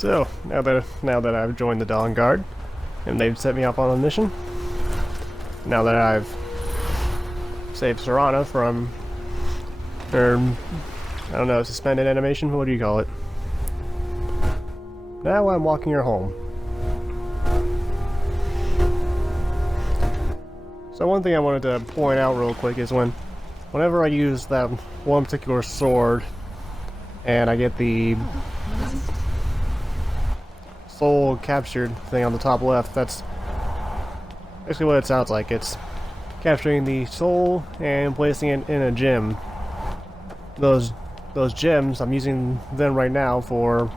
So, now that I've joined the Dawnguard, and they've set me up on a mission, now that I've saved Serana from her, I don't know, suspended animation, what do you call it? Now I'm walking her home. So one thing I wanted to point out real quick is whenever I use that one particular sword, and I get the soul captured thing on the top left, that's basically what it sounds like. It's capturing the soul and placing it in a gem. Those gems, I'm using them right now for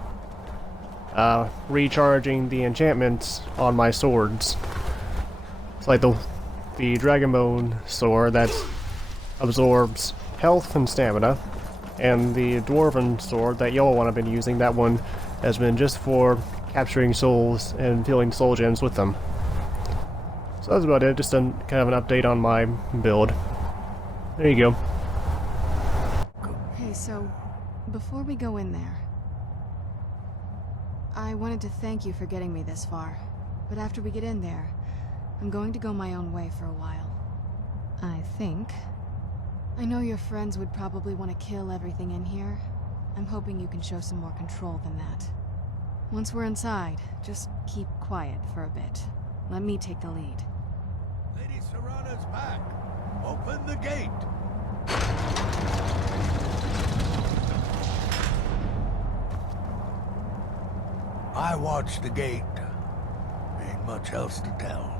recharging the enchantments on my swords. It's like the Dragonbone sword that absorbs health and stamina, and the Dwarven sword, that yellow one I've been using, that one has been just for capturing souls and filling soul gems with them. So that's about it, just kind of an update on my build. There you go. Hey, so before we go in there, I wanted to thank you for getting me this far, but after we get in there, I'm going to go my own way for a while. I think. I know your friends would probably want to kill everything in here. I'm hoping you can show some more control than that. Once we're inside, just keep quiet for a bit. Let me take the lead. Lady Serana's back. Open the gate. I watched the gate. Ain't much else to tell.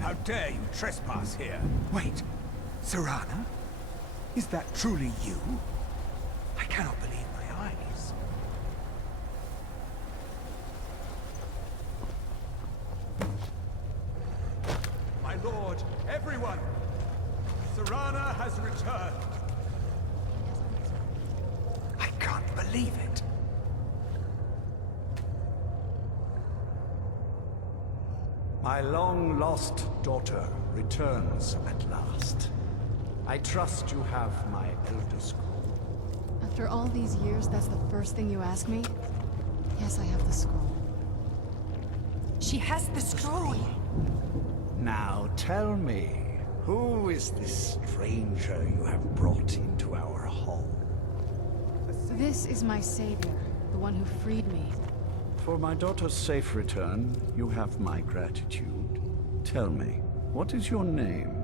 How dare you trespass here? Wait, Serana? Is that truly you? I cannot believe my eyes. My lord, everyone! Serana has returned. I can't believe it. My long-lost daughter returns at last. I trust you have my Elder Scroll. After all these years, that's the first thing you ask me? Yes, I have the scroll. She has the scroll! Now tell me, who is this stranger you have brought into our home? This is my savior, the one who freed me. For my daughter's safe return, you have my gratitude. Tell me, what is your name?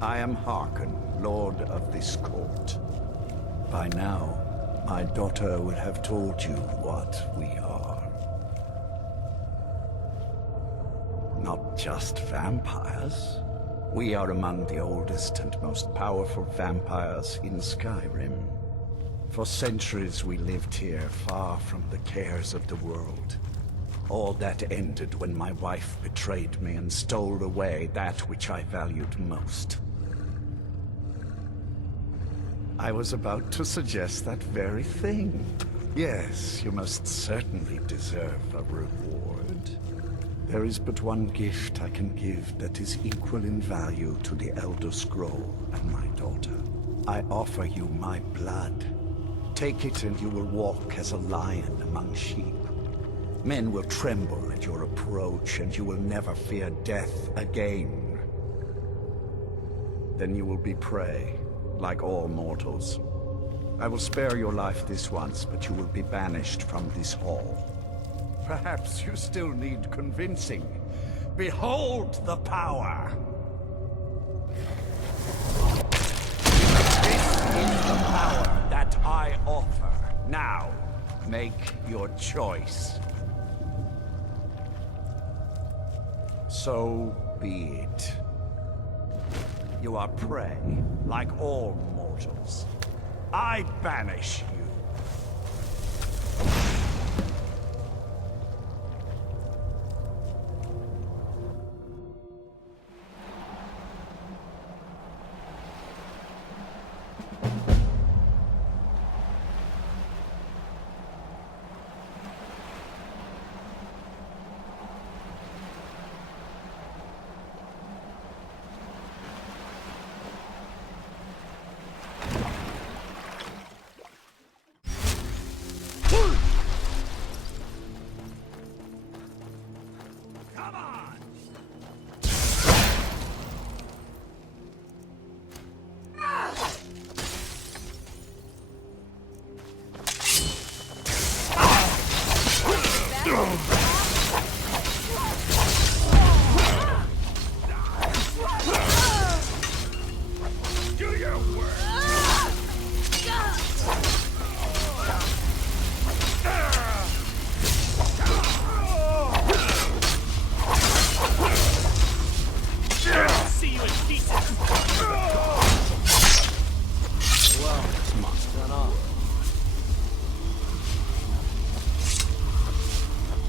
I am Harkon, Lord of this court. By now, my daughter would have told you what we are. Not just vampires. We are among the oldest and most powerful vampires in Skyrim. For centuries we lived here, far from the cares of the world. All that ended when my wife betrayed me and stole away that which I valued most. I was about to suggest that very thing. Yes, you most certainly deserve a reward. There is but one gift I can give that is equal in value to the Elder Scroll and my daughter. I offer you my blood. Take it and you will walk as a lion among sheep. Men will tremble at your approach and you will never fear death again. Then you will be prey, like all mortals. I will spare your life this once, but you will be banished from this hall. Perhaps you still need convincing. Behold the power! This is the power that I offer. Now, make your choice. So be it. You are prey, like all mortals. I banish you.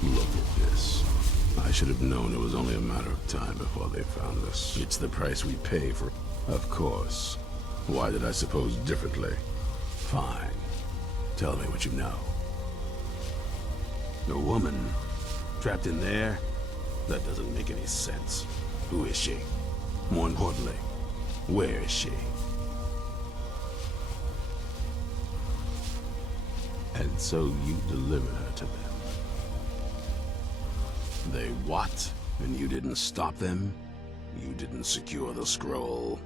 Look at this. I should have known it was only a matter of time before they found us. It's the price we pay for... Of course. Why did I suppose differently? Fine. Tell me what you know. A woman? Trapped in there? That doesn't make any sense. Who is she? More importantly, where is she? And so you delivered her to them. They what? And you didn't stop them? You didn't secure the scroll?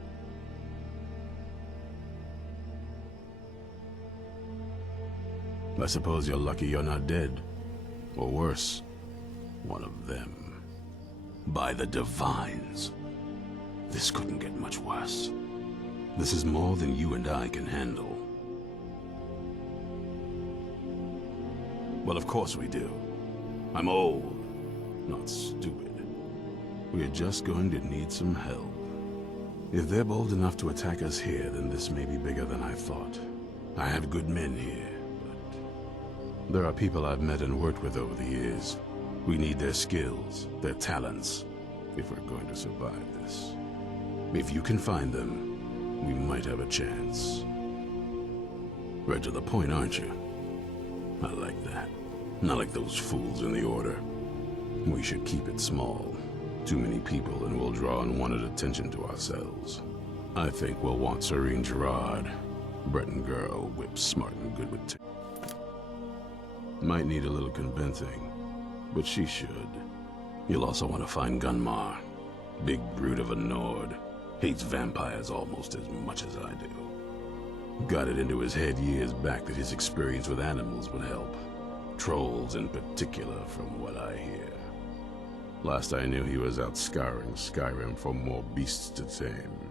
I suppose you're lucky you're not dead. Or worse, one of them. By the Divines. This couldn't get much worse. This is more than you and I can handle. Well, of course we do. I'm old, not stupid. We're just going to need some help. If they're bold enough to attack us here, then this may be bigger than I thought. I have good men here, but there are people I've met and worked with over the years. We need their skills, their talents, if we're going to survive this. If you can find them, we might have a chance. Right to the point, aren't you? I like that. Not like those fools in the Order. We should keep it small. Too many people and we'll draw unwanted attention to ourselves. I think we'll want Serene Gerard. Breton girl, whip smart and good with might need a little convincing, but she should. You'll also want to find Gunmar. Big brute of a Nord. Hates vampires almost as much as I do. Got it into his head years back that his experience with animals would help. Trolls in particular, from what I hear. Last I knew, he was out scouring Skyrim for more beasts to tame.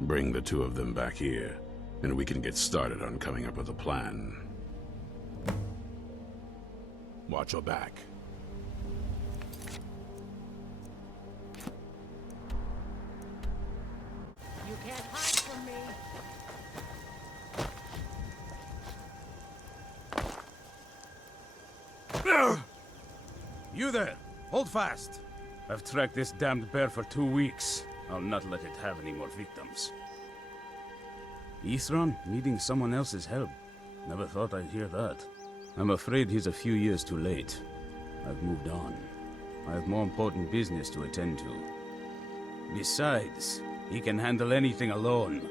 Bring the two of them back here, and we can get started on coming up with a plan. Watch your back. You can't hide from me. You there! Hold fast! I've tracked this damned bear for 2 weeks. I'll not let it have any more victims. Isran needing someone else's help. Never thought I'd hear that. I'm afraid he's a few years too late. I've moved on. I have more important business to attend to. Besides, he can handle anything alone.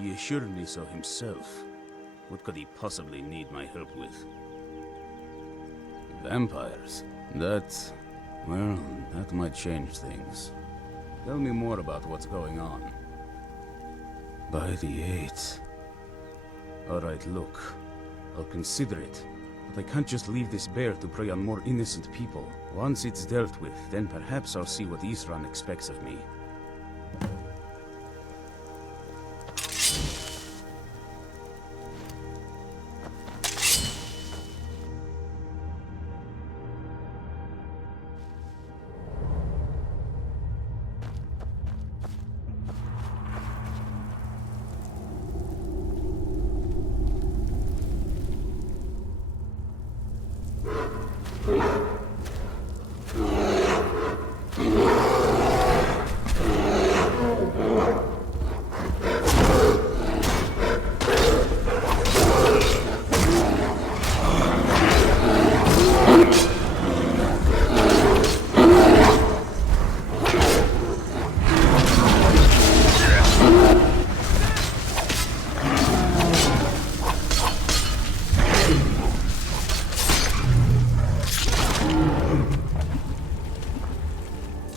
He assured me so himself. What could he possibly need my help with? Vampires? Well, that might change things. Tell me more about what's going on. By the 8th. Alright, look. I'll consider it. But I can't just leave this bear to prey on more innocent people. Once it's dealt with, then perhaps I'll see what Isran expects of me.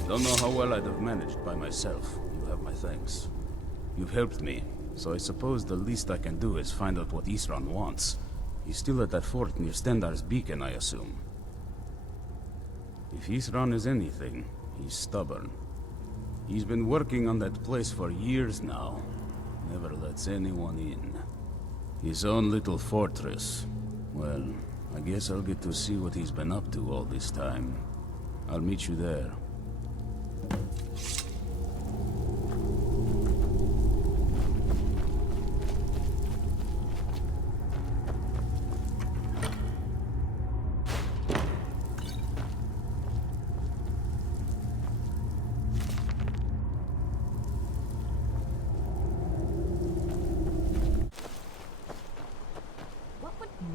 Don't know how well I'd have managed by myself. You have my thanks. You've helped me, so I suppose the least I can do is find out what Isran wants. He's still at that fort near Stendar's beacon, I assume. If Isran is anything, he's stubborn. He's been working on that place for years now. Never lets anyone in. His own little fortress. Well, I guess I'll get to see what he's been up to all this time. I'll meet you there.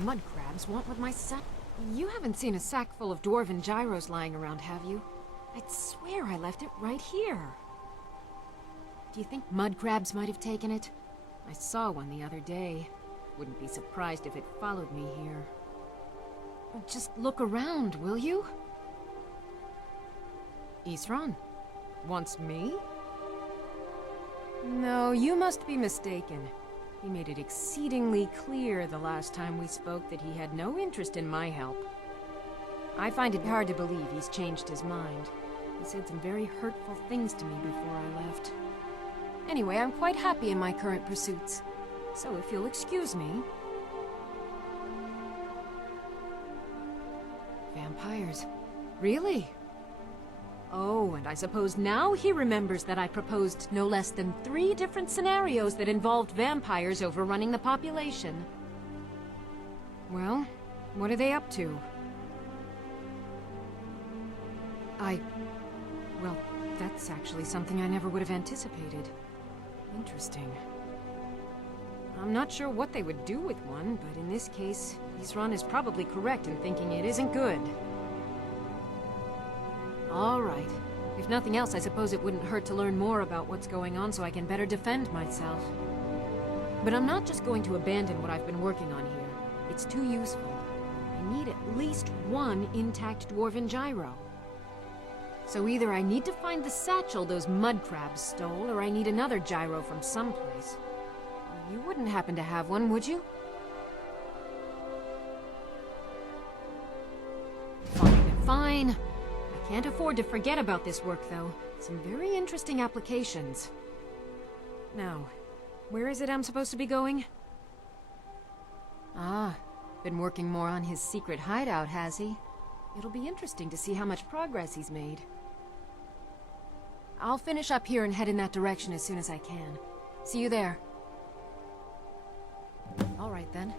Mud crabs want with my sack? You haven't seen a sack full of dwarven gyros lying around, have you? I'd swear I left it right here. Do you think mud crabs might have taken it? I saw one the other day. Wouldn't be surprised if it followed me here. Just look around, will you? Isran? Wants me? No, you must be mistaken. He made it exceedingly clear the last time we spoke that he had no interest in my help. I find it hard to believe he's changed his mind. He said some very hurtful things to me before I left. Anyway, I'm quite happy in my current pursuits. So if you'll excuse me... Vampires. Really? Oh, and I suppose now he remembers that I proposed no less than 3 different scenarios that involved vampires overrunning the population. Well, what are they up to? Well, that's actually something I never would have anticipated. Interesting. I'm not sure what they would do with one, but in this case, Isran is probably correct in thinking it isn't good. All right. If nothing else, I suppose it wouldn't hurt to learn more about what's going on so I can better defend myself. But I'm not just going to abandon what I've been working on here. It's too useful. I need at least 1 intact dwarven gyro. So either I need to find the satchel those mud crabs stole, or I need another gyro from someplace. You wouldn't happen to have one, would you? Fine, fine. Can't afford to forget about this work, though. Some very interesting applications. Now, where is it I'm supposed to be going? Ah, been working more on his secret hideout, has he? It'll be interesting to see how much progress he's made. I'll finish up here and head in that direction as soon as I can. See you there. All right, then.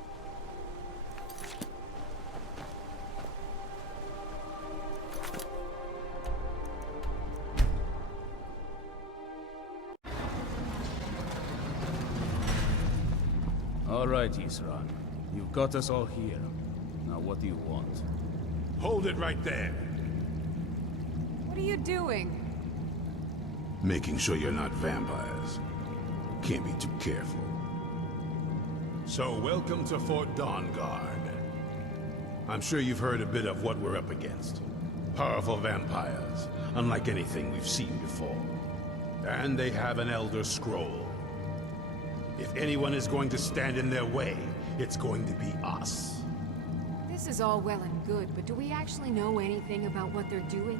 All right, Isran. You've got us all here. Now what do you want? Hold it right there. What are you doing? Making sure you're not vampires. Can't be too careful. So, welcome to Fort Dawnguard. I'm sure you've heard a bit of what we're up against. Powerful vampires, unlike anything we've seen before. And they have an Elder Scroll. If anyone is going to stand in their way, it's going to be us. This is all well and good, but do we actually know anything about what they're doing?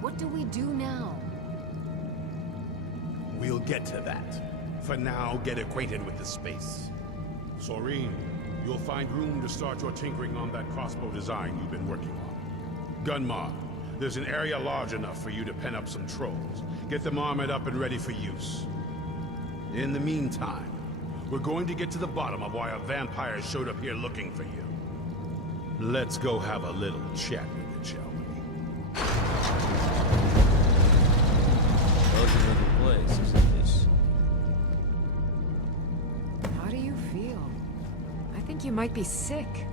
What do we do now? We'll get to that. For now, get acquainted with the space. Soreen, you'll find room to start your tinkering on that crossbow design you've been working on. Gunmar, there's an area large enough for you to pen up some trolls. Get them armored up and ready for use. In the meantime, we're going to get to the bottom of why a vampire showed up here looking for you. Let's go have a little chat with it, shall we? Cozy little place, isn't this? How do you feel? I think you might be sick.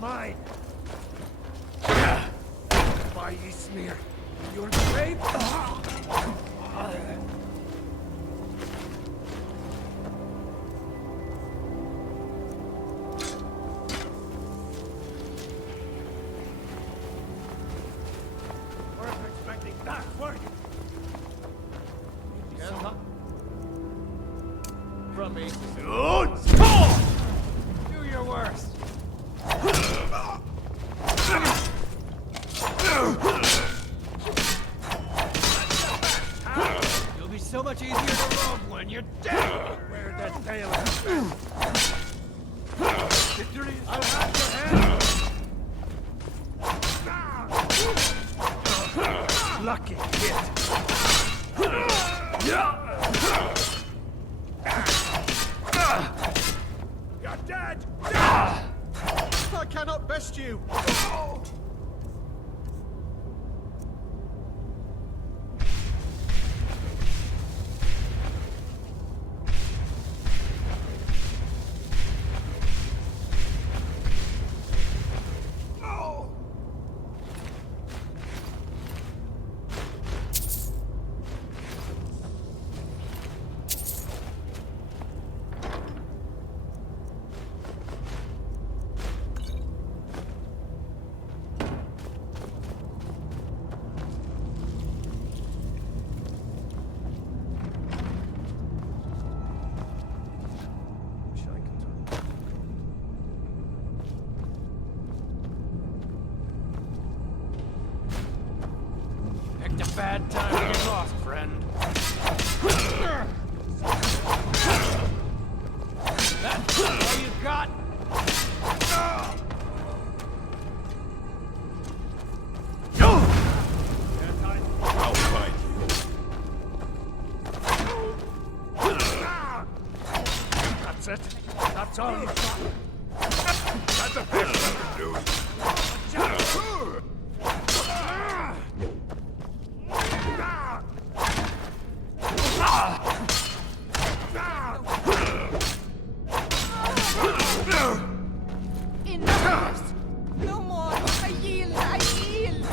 Mine. By ye smear, your grave. Weren't expecting that, were you? From me. Do your worst. You'll be so much easier to rob when you're dead. Where that tail has been. Victory is I'll have your hand. Lucky hit. You're dead. I cannot best you. A bad time to get lost, friend. That's all you got? I'll find you. That's it. That's all you got. That's a best I can do. Enough! No more! I yield! I yield!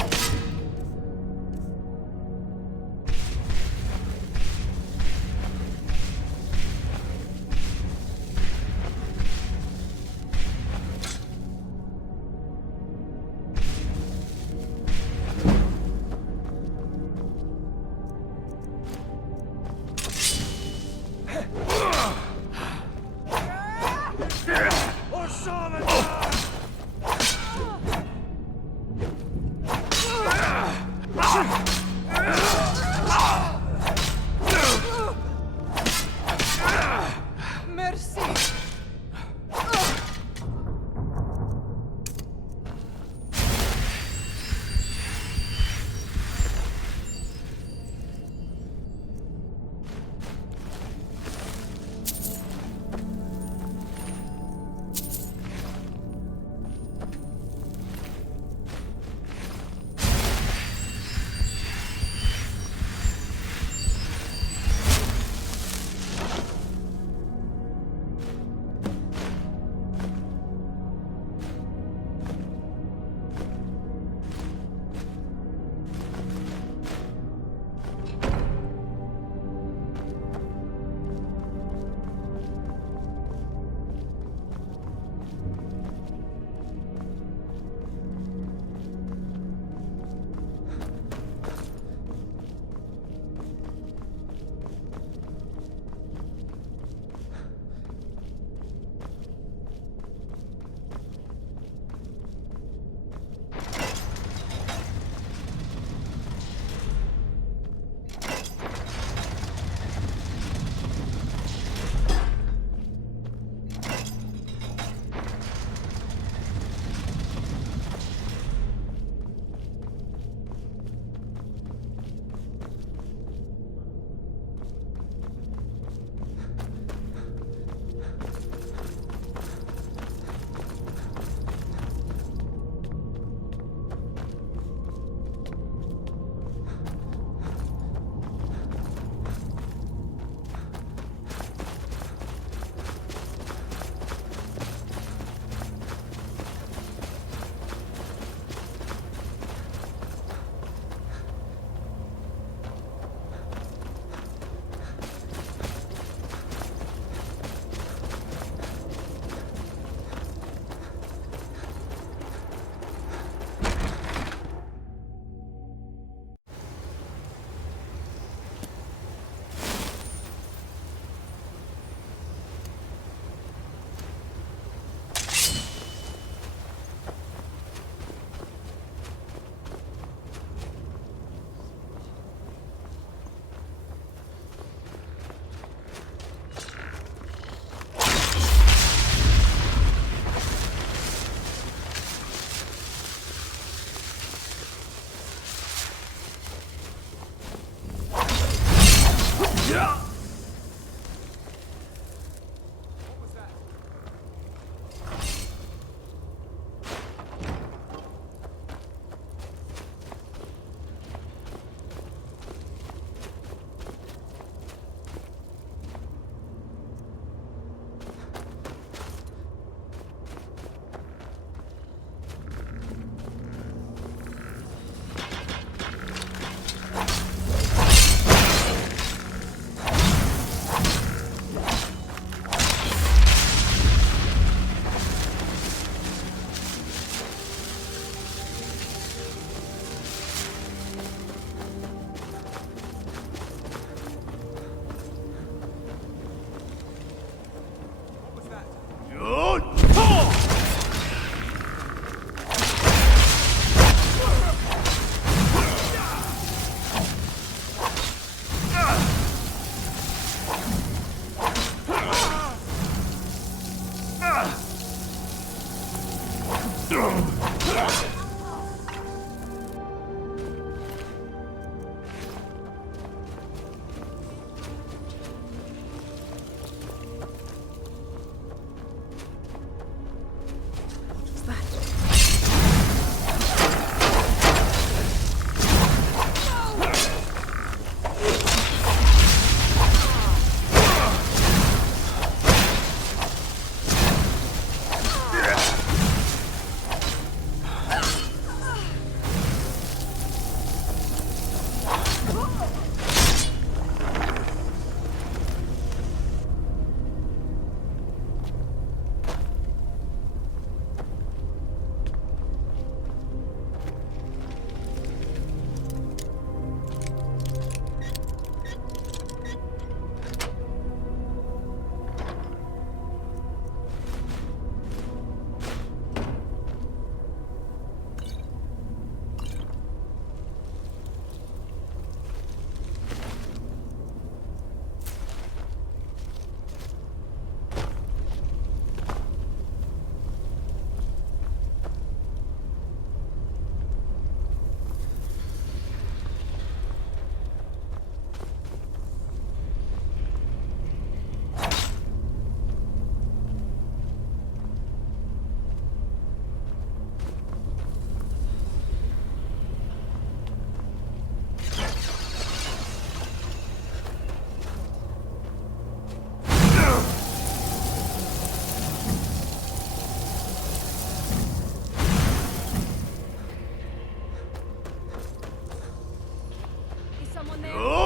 someone there?